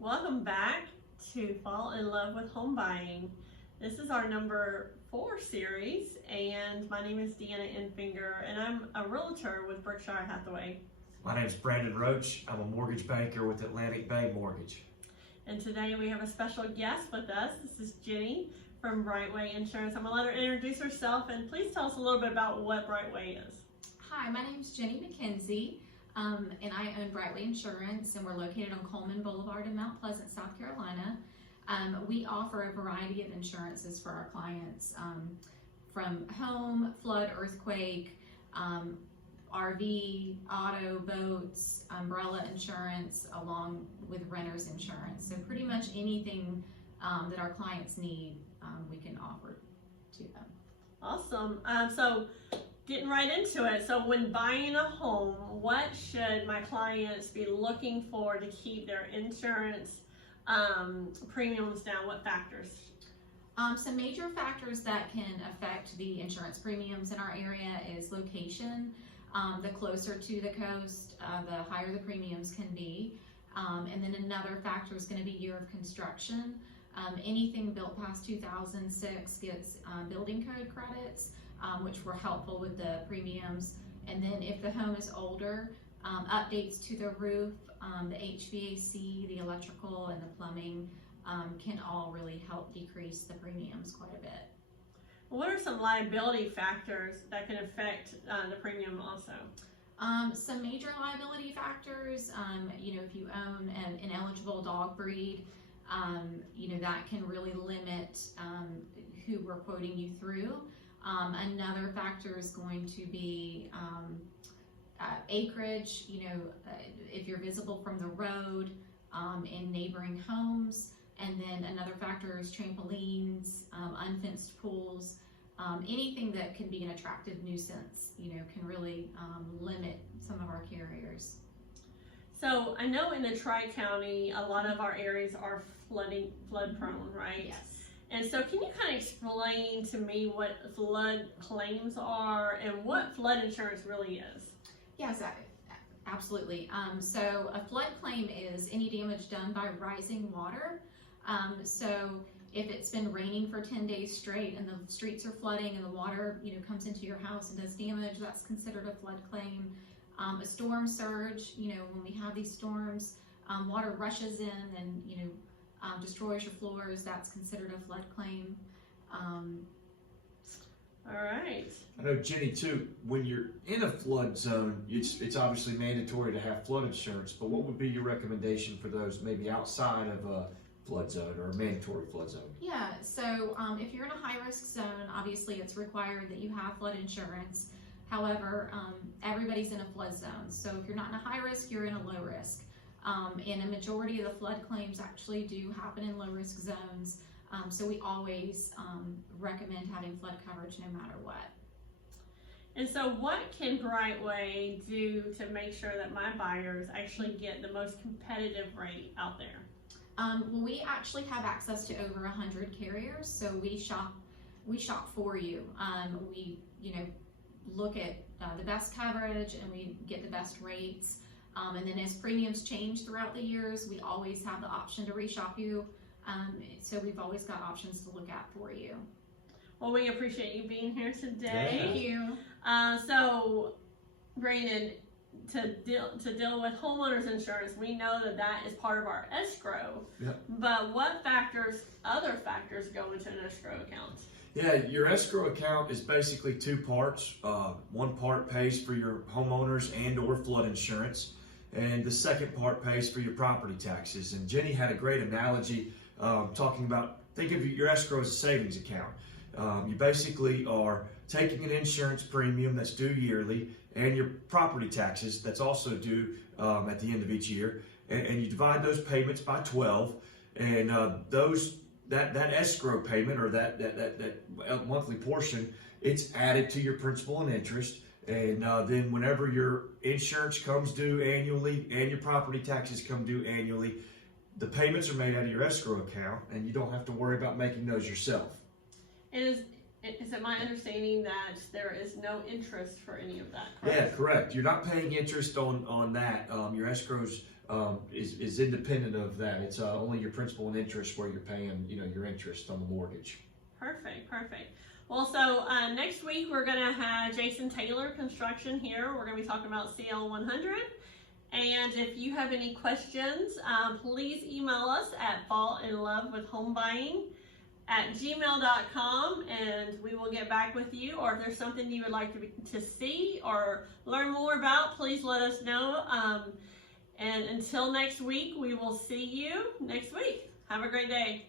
Welcome back to Fall in Love with Home Buying. This is our number 4 series, and my name is Deanna Enfinger, and I'm a realtor with Berkshire Hathaway. My name is Brandon Roach. I'm a mortgage banker with Atlantic Bay Mortgage. And today we have a special guest with us. This is Jenny from Brightway Insurance. I'm going to let her introduce herself, and please tell us a little bit about what Brightway is. Hi, my name is Jenny McKenzie, and I own Brightway Insurance, and we're located on Coleman Boulevard in Mount Pleasant, South Carolina. We offer a variety of insurances for our clients, from home, flood, earthquake, RV, auto, boats, umbrella insurance, along with renter's insurance. So pretty much anything that our clients need, we can offer to them. Awesome. So getting right into it. So when buying a home, what should my clients be looking for to keep their insurance premiums down? What factors? Some major factors that can affect the insurance premiums in our area is location. The closer to the coast, the higher the premiums can be. And then another factor is going to be year of construction. Anything built past 2006 gets building code credits, which were helpful with the premiums. And then if the home is older, updates to the roof, the HVAC, the electrical, and the plumbing can all really help decrease the premiums quite a bit. What are some liability factors that can affect the premium also? Some major liability factors, if you own an ineligible dog breed, that can really limit who we're quoting you through. Another factor is going to be acreage, if you're visible from the road in neighboring homes. And then another factor is trampolines, unfenced pools, anything that can be an attractive nuisance, can really limit some of our carriers. So I know in the Tri-County, a lot of our areas are flood prone, right? Yes. And so can you kind of explain to me what flood claims are and what flood insurance really is? Yes, absolutely. So a flood claim is any damage done by rising water. So if it's been raining for 10 days straight and the streets are flooding and the water, comes into your house and does damage, that's considered a flood claim. A storm surge, when we have these storms, water rushes in and, destroys your floors, that's considered a flood claim. All right. I know, Jenny, too, when you're in a flood zone, it's obviously mandatory to have flood insurance, but what would be your recommendation for those maybe outside of a flood zone or a mandatory flood zone? Yeah, so if you're in a high-risk zone, obviously it's required that you have flood insurance. However, everybody's in a flood zone, so if you're not in a high risk, you're in a low risk. And a majority of the flood claims actually do happen in low risk zones, so we always recommend having flood coverage no matter what. And so what can Brightway do to make sure that my buyers actually get the most competitive rate out there? Well, we actually have access to over 100 carriers, so we shop for you. We look at the best coverage and we get the best rates. And then as premiums change throughout the years, we always have the option to reshop you. So we've always got options to look at for you. Well, we appreciate you being here today. Thank you. So, Brandon, to deal with homeowners insurance, we know that is part of our escrow. Yep. But what other factors go into an escrow account? Yeah, your escrow account is basically 2 parts. One part pays for your homeowners and or flood insurance, and the second part pays for your property taxes. And Jenny had a great analogy talking about, think of your escrow as a savings account. You basically are taking an insurance premium that's due yearly and your property taxes that's also due at the end of each year, and you divide those payments by 12, and that escrow payment or that monthly portion, it's added to your principal and interest, and then whenever your insurance comes due annually and your property taxes come due annually, the payments are made out of your escrow account, and you don't have to worry about making those yourself. Is it my understanding that there is no interest for any of that, correct? Yeah, correct. You're not paying interest on that. Your escrow's is independent of that. It's only your principal and interest where you're paying, your interest on the mortgage. Perfect, perfect. Well, so next week we're going to have Jason Taylor Construction here. We're going to be talking about CL 100. And if you have any questions, please email us at fallinlovewithhomebuying@gmail.com, and we will get back with you. Or if there's something you would like to see or learn more about, please let us know. And until next week, we will see you next week. Have a great day.